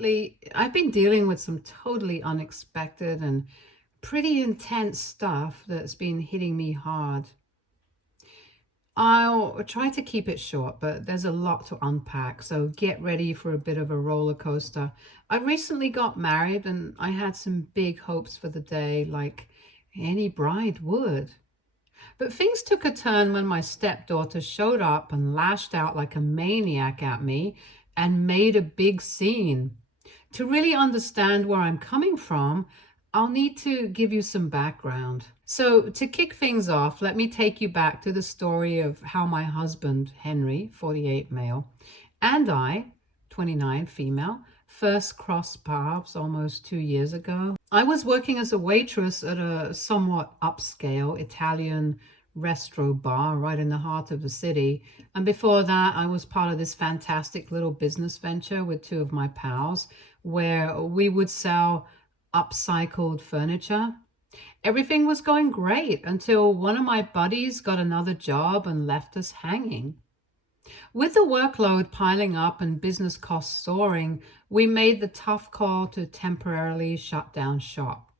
lately I've been dealing with some totally unexpected and pretty intense stuff that's been hitting me hard. I'll try to keep it short, but there's a lot to unpack, so get ready for a bit of a roller coaster. I recently got married and I had some big hopes for the day, like any bride would. But things took a turn when my stepdaughter showed up and lashed out like a maniac at me and made a big scene. To really understand where I'm coming from, I'll need to give you some background. So, to kick things off, let me take you back to the story of how my husband, Henry, 48 male, and I, 29 female, first crossed paths almost 2 years ago. I was working as a waitress at a somewhat upscale Italian restaurant bar right in the heart of the city. And before that, I was part of this fantastic little business venture with two of my pals where we would sell upcycled furniture. Everything was going great until one of my buddies got another job and left us hanging. With the workload piling up and business costs soaring, we made the tough call to temporarily shut down shop.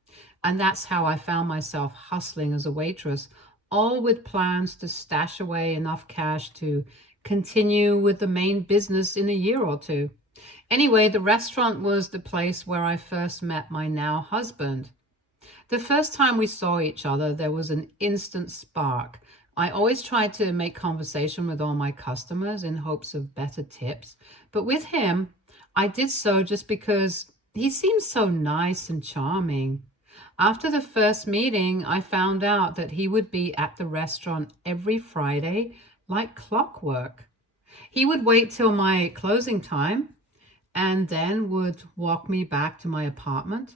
And that's how I found myself hustling as a waitress, all with plans to stash away enough cash to continue with the main business in a year or two. Anyway, the restaurant was the place where I first met my now husband. The first time we saw each other, there was an instant spark. I always tried to make conversation with all my customers in hopes of better tips, but with him, I did so just because he seemed so nice and charming. After the first meeting, I found out that he would be at the restaurant every Friday like clockwork. He would wait till my closing time and then would walk me back to my apartment.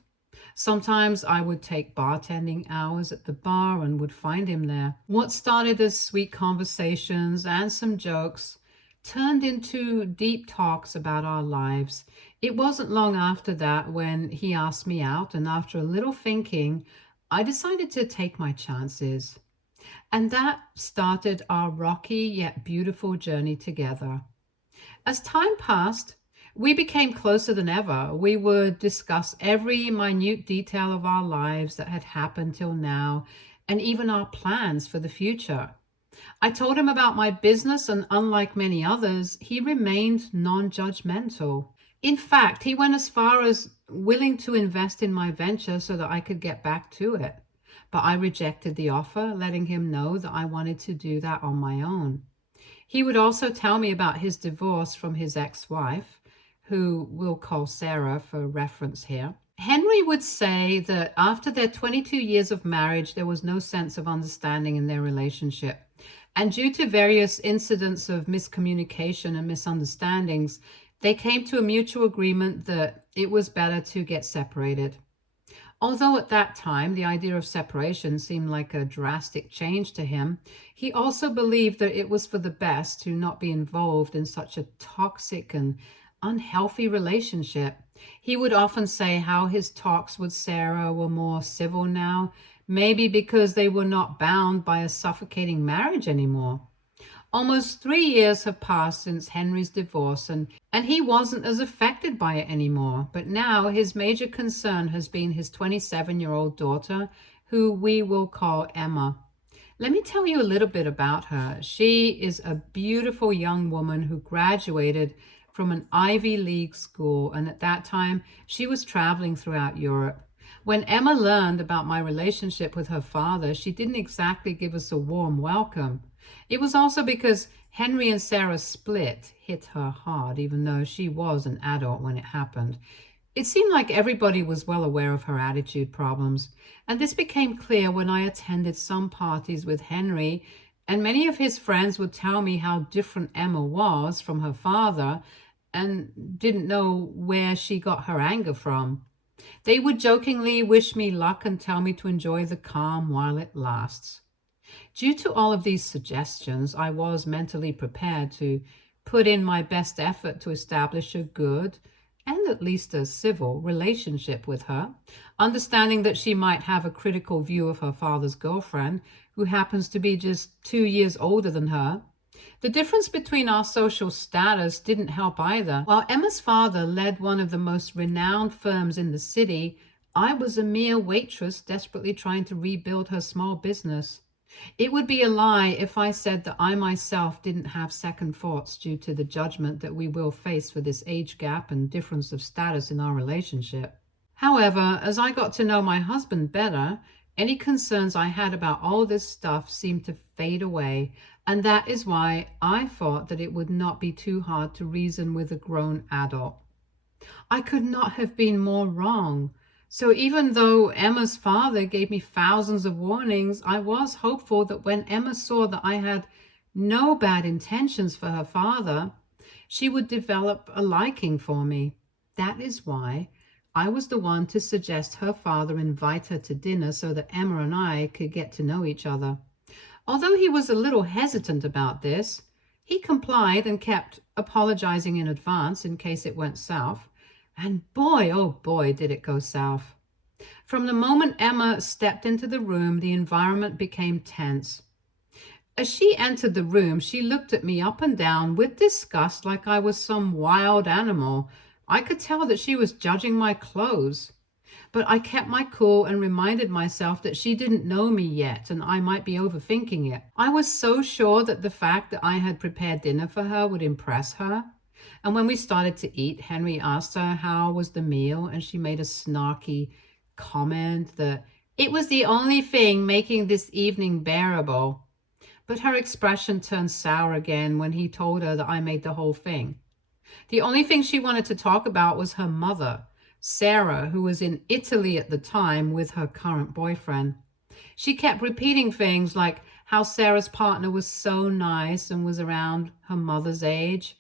Sometimes I would take bartending hours at the bar and would find him there. What started as sweet conversations and some jokes turned into deep talks about our lives. It wasn't long after that when he asked me out, and after a little thinking, I decided to take my chances. And that started our rocky yet beautiful journey together. As time passed, we became closer than ever. We would discuss every minute detail of our lives that had happened till now, and even our plans for the future. I told him about my business, and unlike many others, he remained non-judgmental. In fact, he went as far as willing to invest in my venture so that I could get back to it. But I rejected the offer, letting him know that I wanted to do that on my own. He would also tell me about his divorce from his ex-wife, who we'll call Sarah for reference here. Henry would say that after their 22 years of marriage, there was no sense of understanding in their relationship. And due to various incidents of miscommunication and misunderstandings, they came to a mutual agreement that it was better to get separated. Although at that time the idea of separation seemed like a drastic change to him, he also believed that it was for the best to not be involved in such a toxic and unhealthy relationship. He would often say how his talks with Sarah were more civil now, maybe because they were not bound by a suffocating marriage anymore. Almost 3 years have passed since Henry's divorce, and he wasn't as affected by it anymore. But now his major concern has been his 27-year-old daughter, who we will call Emma. Let me tell you a little bit about her. She is a beautiful young woman who graduated from an Ivy League school, and at that time she was traveling throughout Europe. When Emma learned about my relationship with her father, she didn't exactly give us a warm welcome. It was also because Henry and Sarah's split hit her hard, even though she was an adult when it happened. It seemed like everybody was well aware of her attitude problems, and this became clear when I attended some parties with Henry, and many of his friends would tell me how different Emma was from her father and didn't know where she got her anger from. They would jokingly wish me luck and tell me to enjoy the calm while it lasts. Due to all of these suggestions, I was mentally prepared to put in my best effort to establish a good and at least a civil relationship with her, understanding that she might have a critical view of her father's girlfriend, who happens to be just 2 years older than her. The difference between our social status didn't help either. While Emma's father led one of the most renowned firms in the city, I was a mere waitress desperately trying to rebuild her small business. It would be a lie if I said that I myself didn't have second thoughts due to the judgment that we will face for this age gap and difference of status in our relationship. However, as I got to know my husband better, any concerns I had about all this stuff seemed to fade away, and that is why I thought that it would not be too hard to reason with a grown adult. I could not have been more wrong. So even though Emma's father gave me thousands of warnings, I was hopeful that when Emma saw that I had no bad intentions for her father, she would develop a liking for me. That is why I was the one to suggest her father invite her to dinner so that Emma and I could get to know each other. Although he was a little hesitant about this, he complied and kept apologizing in advance in case it went south. And boy, oh boy, did it go south. From the moment Emma stepped into the room, the environment became tense. As she entered the room, she looked at me up and down with disgust like I was some wild animal. I could tell that she was judging my clothes. But I kept my cool and reminded myself that she didn't know me yet and I might be overthinking it. I was so sure that the fact that I had prepared dinner for her would impress her. And when we started to eat, Henry asked her how was the meal, and she made a snarky comment that it was the only thing making this evening bearable. But her expression turned sour again when he told her that I made the whole thing. The only thing she wanted to talk about was her mother, Sarah, who was in Italy at the time with her current boyfriend. She kept repeating things like how Sarah's partner was so nice and was around her mother's age.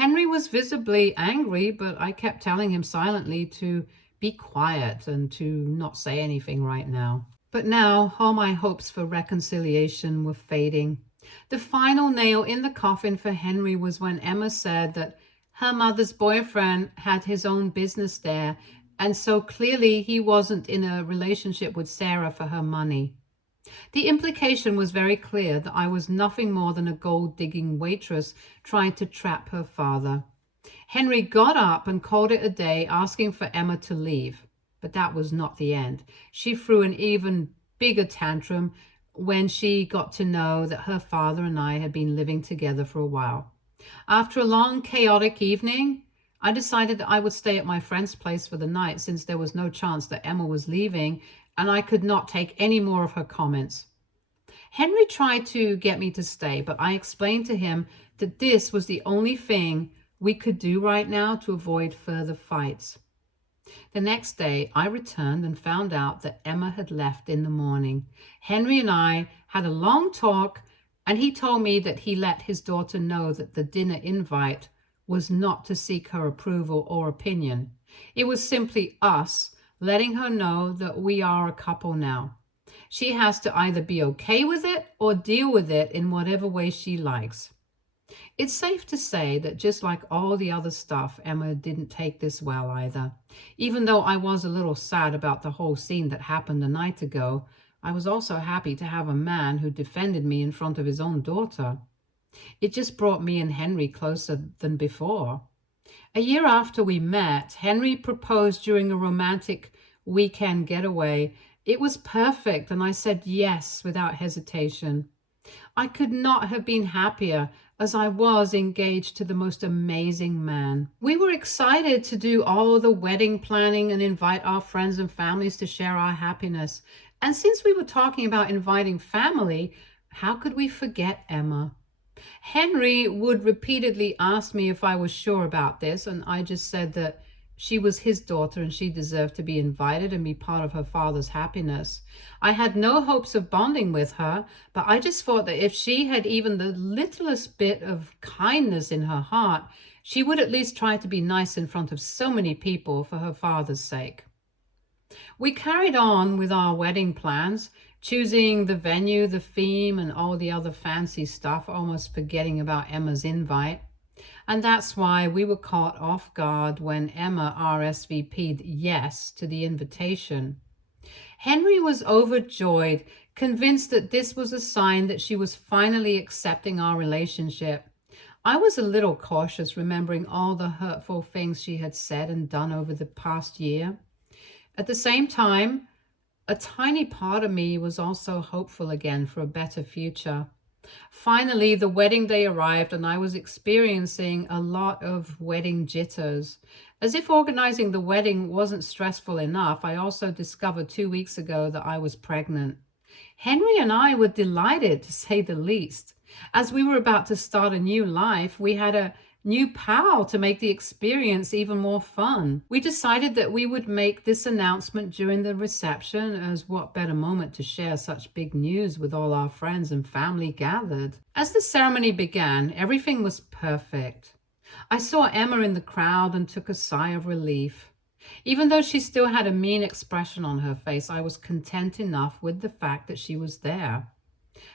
Henry was visibly angry, but I kept telling him silently to be quiet and to not say anything right now. But now all my hopes for reconciliation were fading. The final nail in the coffin for Henry was when Emma said that her mother's boyfriend had his own business there, and so clearly he wasn't in a relationship with Sarah for her money. The implication was very clear that I was nothing more than a gold-digging waitress trying to trap her father. Henry got up and called it a day, asking for Emma to leave. But that was not the end. She threw an even bigger tantrum when she got to know that her father and I had been living together for a while. After a long, chaotic evening, I decided that I would stay at my friend's place for the night since there was no chance that Emma was leaving and I could not take any more of her comments. Henry tried to get me to stay, but I explained to him that this was the only thing we could do right now to avoid further fights. The next day, I returned and found out that Emma had left in the morning. Henry and I had a long talk, and he told me that he let his daughter know that the dinner invite was not to seek her approval or opinion. It was simply us letting her know that we are a couple now. She has to either be okay with it or deal with it in whatever way she likes. It's safe to say that just like all the other stuff, Emma didn't take this well either. Even though I was a little sad about the whole scene that happened a night ago, I was also happy to have a man who defended me in front of his own daughter. It just brought me and Henry closer than before. A year after we met, Henry proposed during a romantic weekend getaway. It was perfect, and I said yes without hesitation. I could not have been happier, as I was engaged to the most amazing man. We were excited to do all the wedding planning and invite our friends and families to share our happiness. And since we were talking about inviting family, how could we forget Emma? Henry would repeatedly ask me if I was sure about this, and I just said that she was his daughter and she deserved to be invited and be part of her father's happiness. I had no hopes of bonding with her, but I just thought that if she had even the littlest bit of kindness in her heart, she would at least try to be nice in front of so many people for her father's sake. We carried on with our wedding plans, choosing the venue, the theme, and all the other fancy stuff, almost forgetting about Emma's invite. And that's why we were caught off guard when Emma RSVP'd yes to the invitation. Henry was overjoyed, convinced that this was a sign that she was finally accepting our relationship. I was a little cautious, remembering all the hurtful things she had said and done over the past year. At the same time, a tiny part of me was also hopeful again for a better future. Finally, the wedding day arrived, and I was experiencing a lot of wedding jitters. As if organizing the wedding wasn't stressful enough, I also discovered 2 weeks ago that I was pregnant. Henry and I were delighted, to say the least. As we were about to start a new life, we had a new pal to make the experience even more fun. We decided that we would make this announcement during the reception, as what better moment to share such big news with all our friends and family gathered. As the ceremony began, everything was perfect. I saw Emma in the crowd and took a sigh of relief. Even though she still had a mean expression on her face, I was content enough with the fact that she was there.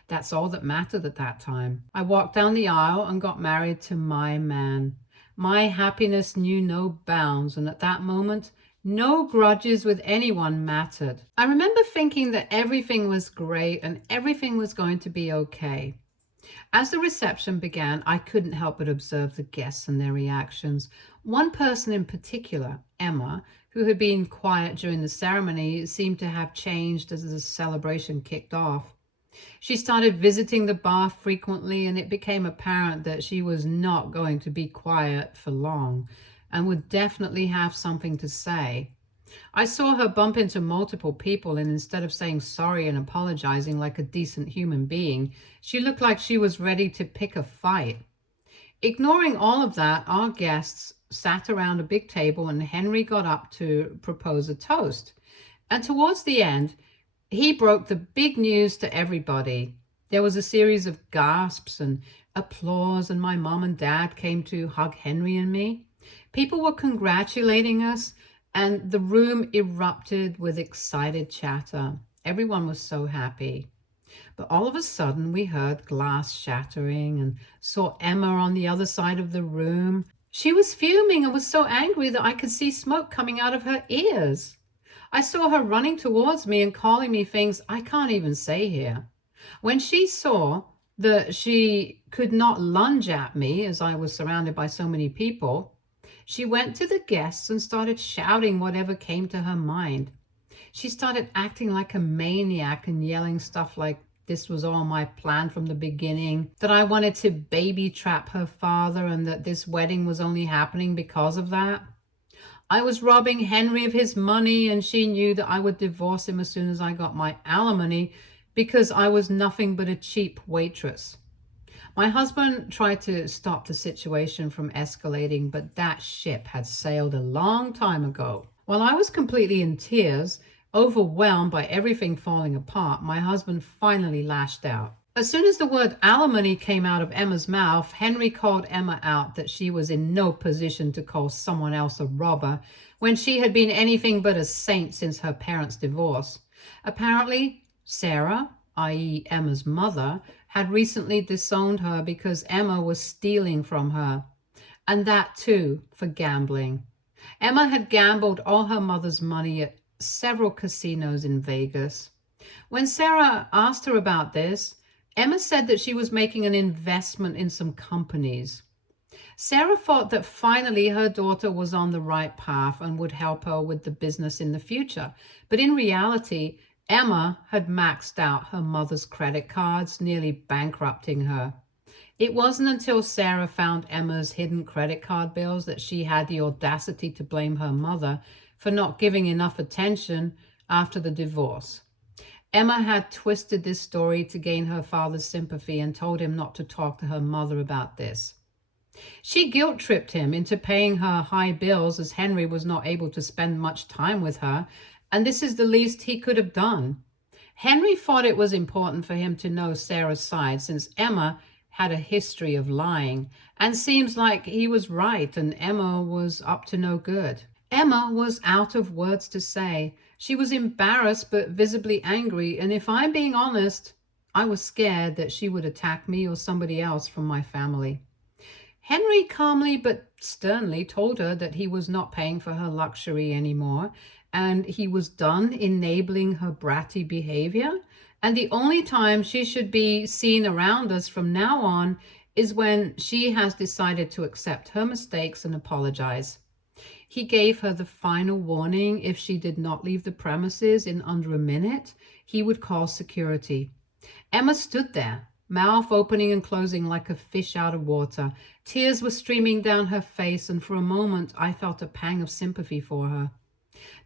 That's all that mattered at that time. I walked down the aisle and got married to my man. My happiness knew no bounds, and at that moment, no grudges with anyone mattered. I remember thinking that everything was great and everything was going to be okay. As the reception began, I couldn't help but observe the guests and their reactions. One person in particular, Emma, who had been quiet during the ceremony, seemed to have changed as the celebration kicked off. She started visiting the bar frequently, and it became apparent that she was not going to be quiet for long and would definitely have something to say. I saw her bump into multiple people, and instead of saying sorry and apologizing like a decent human being, she looked like she was ready to pick a fight. Ignoring all of that, our guests sat around a big table, and Henry got up to propose a toast. And towards the end, he broke the big news to everybody. There was a series of gasps and applause, and my mom and dad came to hug Henry and me. People were congratulating us, and the room erupted with excited chatter. Everyone was so happy. But all of a sudden, we heard glass shattering and saw Emma on the other side of the room. She was fuming and was so angry that I could see smoke coming out of her ears. I saw her running towards me and calling me things I can't even say here. When she saw that she could not lunge at me as I was surrounded by so many people, she went to the guests and started shouting whatever came to her mind. She started acting like a maniac and yelling stuff like this was all my plan from the beginning, that I wanted to baby trap her father, and that this wedding was only happening because of that. I was robbing Henry of his money, and she knew that I would divorce him as soon as I got my alimony because I was nothing but a cheap waitress. My husband tried to stop the situation from escalating, but that ship had sailed a long time ago. While I was completely in tears, overwhelmed by everything falling apart, my husband finally lashed out. As soon as the word alimony came out of Emma's mouth, Henry called Emma out that she was in no position to call someone else a robber when she had been anything but a saint since her parents' divorce. Apparently, Sarah, i.e. Emma's mother, had recently disowned her because Emma was stealing from her, and that too for gambling. Emma had gambled all her mother's money at several casinos in Vegas. When Sarah asked her about this, Emma said that she was making an investment in some companies. Sarah thought that finally her daughter was on the right path and would help her with the business in the future. But in reality, Emma had maxed out her mother's credit cards, nearly bankrupting her. It wasn't until Sarah found Emma's hidden credit card bills that she had the audacity to blame her mother for not giving enough attention after the divorce. Emma had twisted this story to gain her father's sympathy and told him not to talk to her mother about this. She guilt-tripped him into paying her high bills as Henry was not able to spend much time with her, and this is the least he could have done. Henry thought it was important for him to know Sarah's side since Emma had a history of lying, and seems like he was right and Emma was up to no good. Emma was out of words to say. She was embarrassed but visibly angry, and if I'm being honest, I was scared that she would attack me or somebody else from my family. Henry calmly but sternly told her that he was not paying for her luxury anymore, and he was done enabling her bratty behavior. And the only time she should be seen around us from now on is when she has decided to accept her mistakes and apologize. He gave her the final warning: if she did not leave the premises in under a minute, he would call security. Emma stood there, mouth opening and closing like a fish out of water. Tears were streaming down her face, and for a moment I felt a pang of sympathy for her.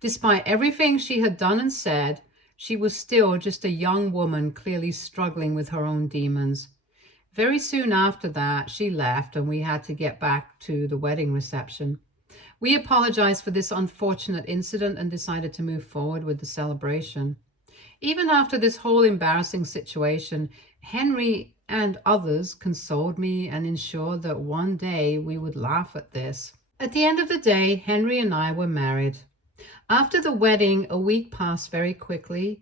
Despite everything she had done and said, she was still just a young woman, clearly struggling with her own demons. Very soon after that, she left, and we had to get back to the wedding reception. We apologized for this unfortunate incident and decided to move forward with the celebration. Even after this whole embarrassing situation, Henry and others consoled me and ensured that one day we would laugh at this. At the end of the day, Henry and I were married. After the wedding, a week passed very quickly.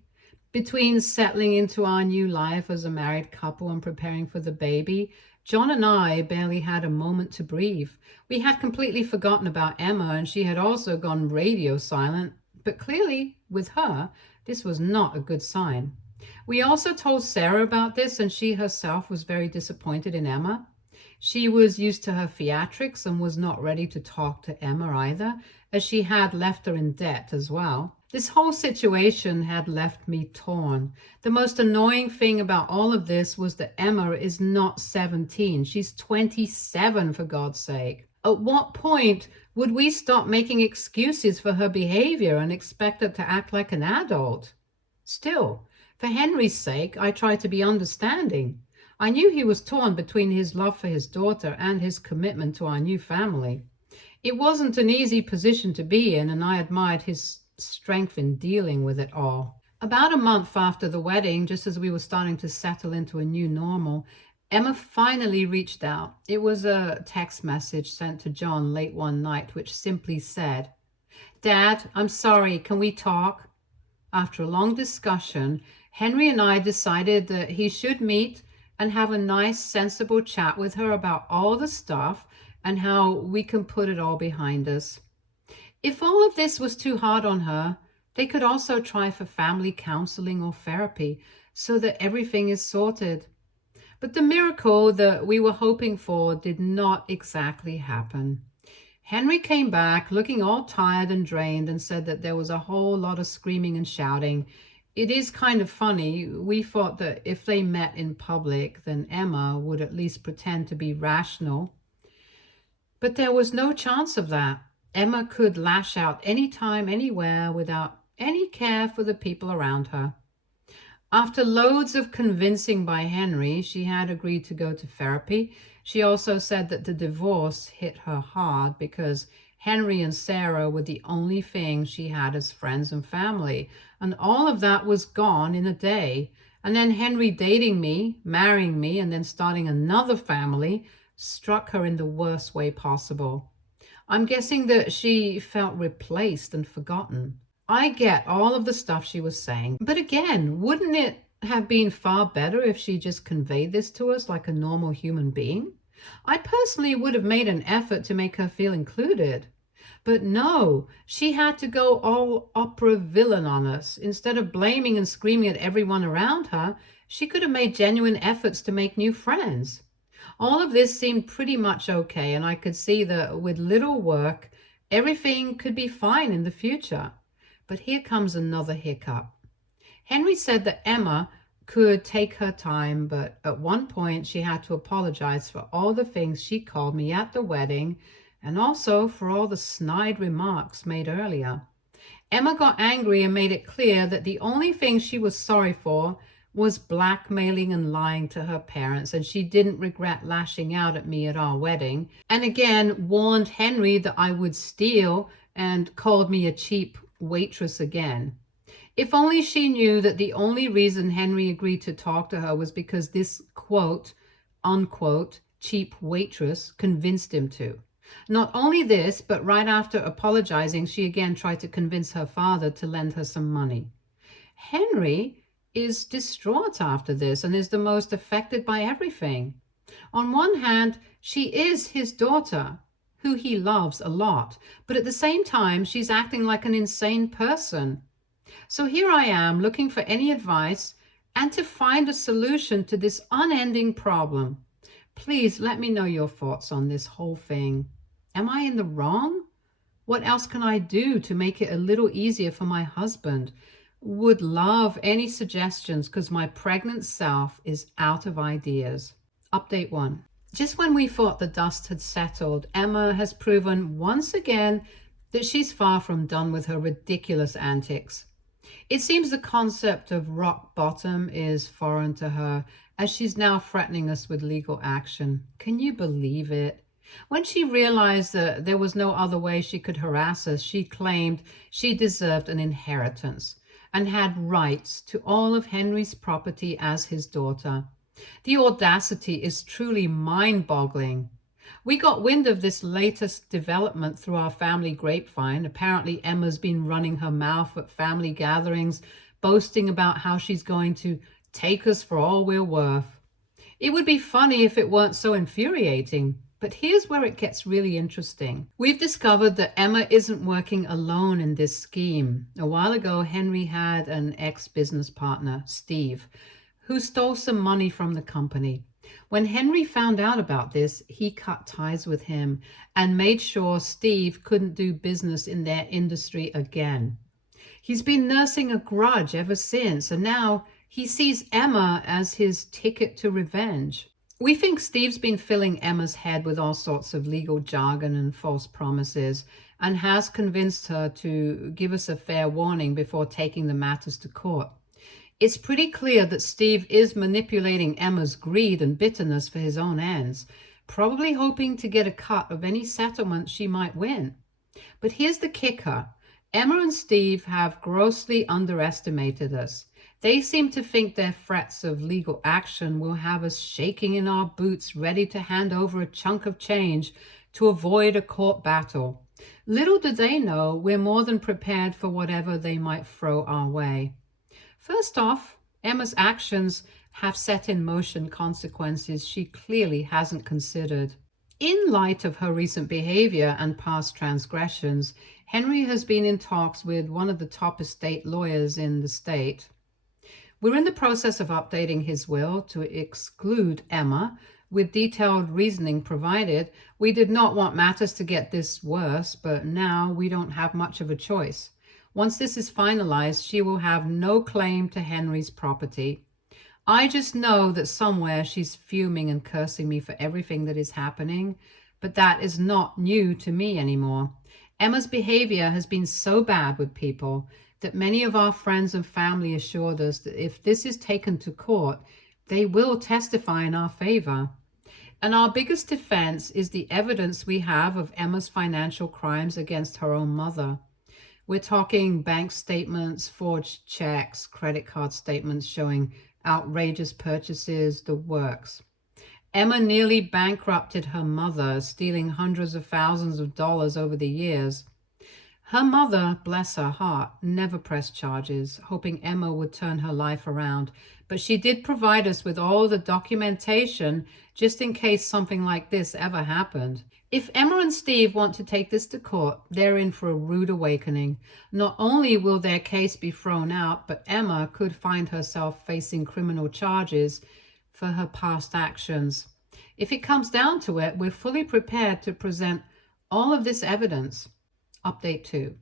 Between settling into our new life as a married couple and preparing for the baby, John and I barely had a moment to breathe. We had completely forgotten about Emma, and she had also gone radio silent. But clearly, with her, this was not a good sign. We also told Sarah about this, and she herself was very disappointed in Emma. She was used to her theatrics and was not ready to talk to Emma either, as she had left her in debt as well. This whole situation had left me torn. The most annoying thing about all of this was that Emma is not 17. She's 27, for God's sake. At what point would we stop making excuses for her behavior and expect her to act like an adult? Still, for Henry's sake, I tried to be understanding. I knew he was torn between his love for his daughter and his commitment to our new family. It wasn't an easy position to be in, and I admired his strength in dealing with it all. About a month after the wedding, just as we were starting to settle into a new normal, Emma finally reached out. It was a text message sent to John late one night, which simply said, "Dad, I'm sorry, can we talk?" After a long discussion, Henry and I decided that he should meet and have a nice, sensible chat with her about all the stuff and how we can put it all behind us. If all of this was too hard on her, they could also try for family counseling or therapy so that everything is sorted. But the miracle that we were hoping for did not exactly happen. Henry came back looking all tired and drained and said that there was a whole lot of screaming and shouting. It is kind of funny. We thought that if they met in public, then Emma would at least pretend to be rational. But there was no chance of that. Emma could lash out anytime, anywhere, without any care for the people around her. After loads of convincing by Henry, she had agreed to go to therapy. She also said that the divorce hit her hard because Henry and Sarah were the only thing she had as friends and family, and all of that was gone in a day. And then Henry dating me, marrying me, and then starting another family struck her in the worst way possible. I'm guessing that she felt replaced and forgotten. I get all of the stuff she was saying, but again, wouldn't it have been far better if she just conveyed this to us like a normal human being? I personally would have made an effort to make her feel included. But no, she had to go all opera villain on us. Instead of blaming and screaming at everyone around her, she could have made genuine efforts to make new friends. All of this seemed pretty much okay, and I could see that with little work, everything could be fine in the future. But here comes another hiccup. Henry said that Emma could take her time, but at one point she had to apologize for all the things she called me at the wedding, and also for all the snide remarks made earlier. Emma got angry and made it clear that the only thing she was sorry for was blackmailing and lying to her parents, and she didn't regret lashing out at me at our wedding, and again warned Henry that I would steal and called me a cheap waitress again. If only she knew that the only reason Henry agreed to talk to her was because this quote, unquote, cheap waitress convinced him to. Not only this, but right after apologizing, she again tried to convince her father to lend her some money. Henry is distraught after this and is the most affected by everything. On one hand, she is his daughter, who he loves a lot, but at the same time, she's acting like an insane person. So here I am looking for any advice and to find a solution to this unending problem. Please let me know your thoughts on this whole thing. Am I in the wrong? What else can I do to make it a little easier for my husband? Would love any suggestions because my pregnant self is out of ideas. Update 1. Just when we thought the dust had settled, Emma has proven once again that she's far from done with her ridiculous antics. It seems the concept of rock bottom is foreign to her, as she's now threatening us with legal action. Can you believe it? When she realized that there was no other way she could harass us, she claimed she deserved an inheritance and had rights to all of Henry's property as his daughter. The audacity is truly mind-boggling. We got wind of this latest development through our family grapevine. Apparently, Emma's been running her mouth at family gatherings, boasting about how she's going to take us for all we're worth. It would be funny if it weren't so infuriating, but here's where it gets really interesting. We've discovered that Emma isn't working alone in this scheme. A while ago, Henry had an ex-business partner, Steve, who stole some money from the company. When Henry found out about this, he cut ties with him and made sure Steve couldn't do business in their industry again. He's been nursing a grudge ever since, and now he sees Emma as his ticket to revenge. We think Steve's been filling Emma's head with all sorts of legal jargon and false promises, and has convinced her to give us a fair warning before taking the matters to court. It's pretty clear that Steve is manipulating Emma's greed and bitterness for his own ends, probably hoping to get a cut of any settlement she might win. But here's the kicker. Emma and Steve have grossly underestimated us. They seem to think their threats of legal action will have us shaking in our boots, ready to hand over a chunk of change to avoid a court battle. Little do they know we're more than prepared for whatever they might throw our way. First off, Emma's actions have set in motion consequences she clearly hasn't considered. In light of her recent behavior and past transgressions, Henry has been in talks with one of the top estate lawyers in the state. We're in the process of updating his will to exclude Emma, with detailed reasoning provided. We did not want matters to get this worse, but now we don't have much of a choice. Once this is finalized, she will have no claim to Henry's property. I just know that somewhere she's fuming and cursing me for everything that is happening, but that is not new to me anymore. Emma's behavior has been so bad with people that many of our friends and family assured us that if this is taken to court, they will testify in our favor. And our biggest defense is the evidence we have of Emma's financial crimes against her own mother. We're talking bank statements, forged checks, credit card statements showing outrageous purchases, the works. Emma nearly bankrupted her mother, stealing hundreds of thousands of dollars over the years. Her mother, bless her heart, never pressed charges, hoping Emma would turn her life around, but she did provide us with all the documentation just in case something like this ever happened. If Emma and Steve want to take this to court, they're in for a rude awakening. Not only will their case be thrown out, but Emma could find herself facing criminal charges for her past actions. If it comes down to it, we're fully prepared to present all of this evidence. Update 2.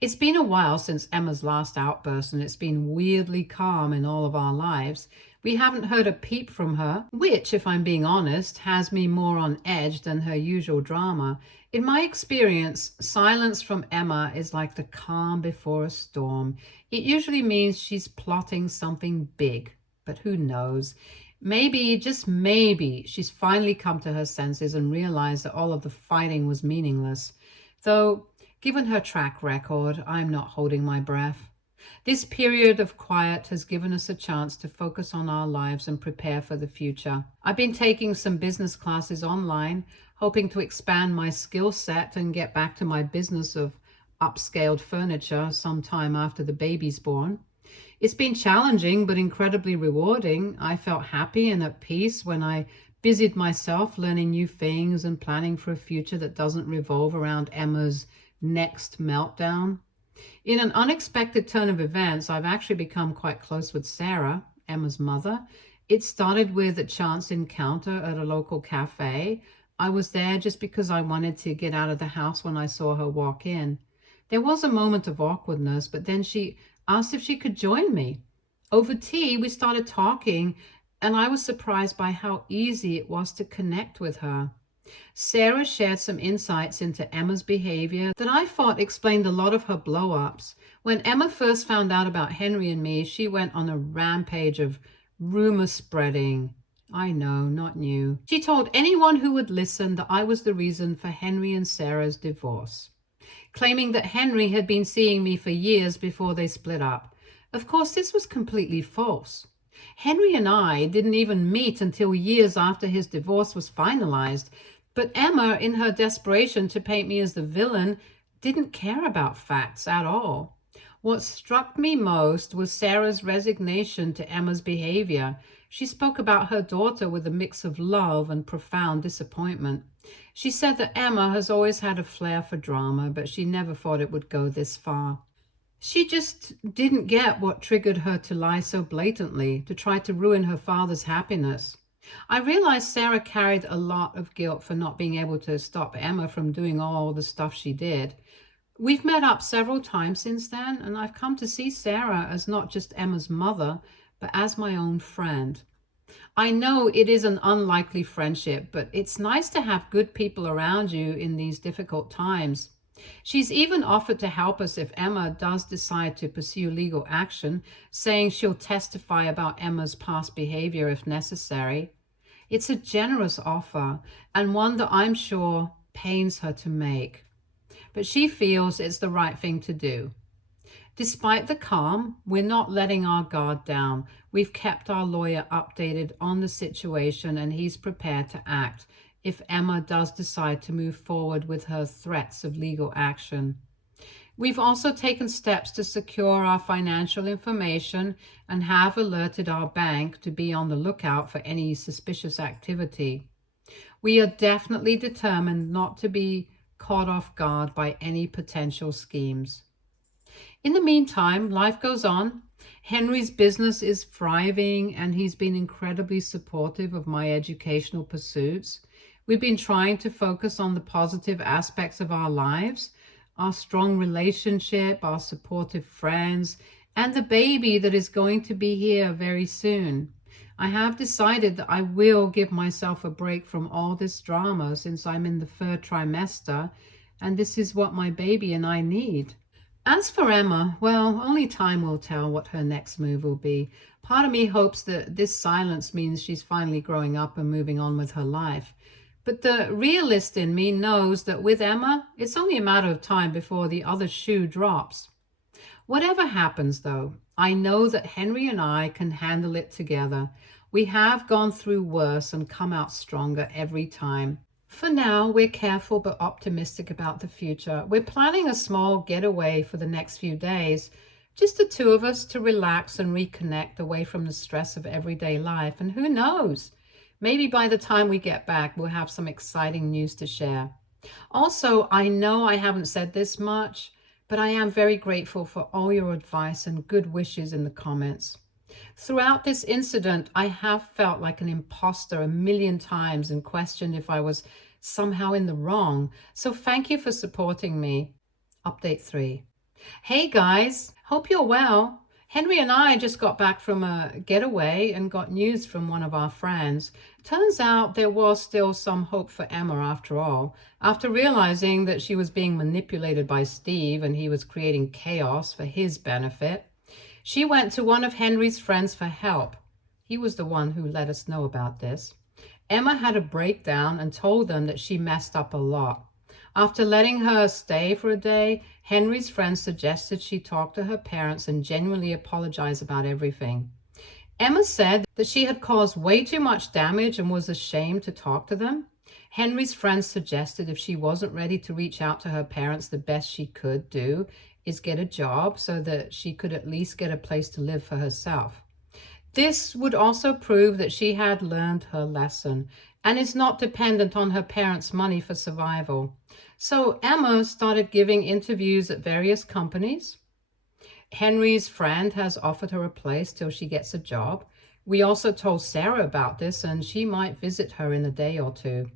It's been a while since Emma's last outburst, and it's been weirdly calm in all of our lives. We haven't heard a peep from her, which, if I'm being honest, has me more on edge than her usual drama. In my experience, silence from Emma is like the calm before a storm. It usually means she's plotting something big, but who knows? Maybe, just maybe, she's finally come to her senses and realized that all of the fighting was meaningless. Though, given her track record, I'm not holding my breath. This period of quiet has given us a chance to focus on our lives and prepare for the future. I've been taking some business classes online, hoping to expand my skill set and get back to my business of upscaled furniture sometime after the baby's born. It's been challenging but incredibly rewarding. I felt happy and at peace when I busied myself learning new things and planning for a future that doesn't revolve around Emma's next meltdown. In an unexpected turn of events, I've actually become quite close with Sarah, Emma's mother. It started with a chance encounter at a local cafe. I was there just because I wanted to get out of the house when I saw her walk in. There was a moment of awkwardness, but then she asked if she could join me. Over tea, we started talking, and I was surprised by how easy it was to connect with her. Sarah shared some insights into Emma's behavior that I thought explained a lot of her blow-ups. When Emma first found out about Henry and me, she went on a rampage of rumor spreading. I know, not new. She told anyone who would listen that I was the reason for Henry and Sarah's divorce, claiming that Henry had been seeing me for years before they split up. Of course, this was completely false. Henry and I didn't even meet until years after his divorce was finalized. But Emma, in her desperation to paint me as the villain, didn't care about facts at all. What struck me most was Sarah's resignation to Emma's behavior. She spoke about her daughter with a mix of love and profound disappointment. She said that Emma has always had a flair for drama, but she never thought it would go this far. She just didn't get what triggered her to lie so blatantly, to try to ruin her father's happiness. I realized Sarah carried a lot of guilt for not being able to stop Emma from doing all the stuff she did. We've met up several times since then, and I've come to see Sarah as not just Emma's mother, but as my own friend. I know it is an unlikely friendship, but it's nice to have good people around you in these difficult times. She's even offered to help us if Emma does decide to pursue legal action, saying she'll testify about Emma's past behavior if necessary. It's a generous offer, and one that I'm sure pains her to make. But she feels it's the right thing to do. Despite the calm, we're not letting our guard down. We've kept our lawyer updated on the situation, and he's prepared to act if Emma does decide to move forward with her threats of legal action. We've also taken steps to secure our financial information and have alerted our bank to be on the lookout for any suspicious activity. We are definitely determined not to be caught off guard by any potential schemes. In the meantime, life goes on. Henry's business is thriving, and he's been incredibly supportive of my educational pursuits. We've been trying to focus on the positive aspects of our lives, our strong relationship, our supportive friends, and the baby that is going to be here very soon. I have decided that I will give myself a break from all this drama since I'm in the third trimester, and this is what my baby and I need. As for Emma, well, only time will tell what her next move will be. Part of me hopes that this silence means she's finally growing up and moving on with her life. But the realist in me knows that with Emma, it's only a matter of time before the other shoe drops. Whatever happens, though, I know that Henry and I can handle it together. We have gone through worse and come out stronger every time. For now, we're careful but optimistic about the future. We're planning a small getaway for the next few days, just the two of us to relax and reconnect away from the stress of everyday life. And who knows? Maybe by the time we get back, we'll have some exciting news to share. Also, I know I haven't said this much, but I am very grateful for all your advice and good wishes in the comments. Throughout this incident, I have felt like an imposter a million times and questioned if I was somehow in the wrong. So thank you for supporting me. Update 3. Hey guys, hope you're well. Henry and I just got back from a getaway and got news from one of our friends. Turns out there was still some hope for Emma after all. After realizing that she was being manipulated by Steve and he was creating chaos for his benefit, she went to one of Henry's friends for help. He was the one who let us know about this. Emma had a breakdown and told them that she messed up a lot. After letting her stay for a day, Henry's friend suggested she talk to her parents and genuinely apologize about everything. Emma said that she had caused way too much damage and was ashamed to talk to them. Henry's friend suggested if she wasn't ready to reach out to her parents, the best she could do is get a job so that she could at least get a place to live for herself. This would also prove that she had learned her lesson. and is not dependent on her parents' money for survival. So Emma started giving interviews at various companies. Henry's friend has offered her a place till she gets a job. We also told Sarah about this, and she might visit her in a day or two.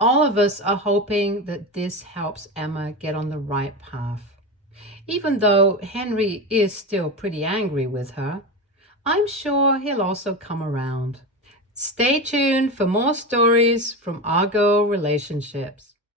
All of us are hoping that this helps Emma get on the right path. Even though Henry is still pretty angry with her, I'm sure he'll also come around. Stay tuned for more stories from Argo Relationships.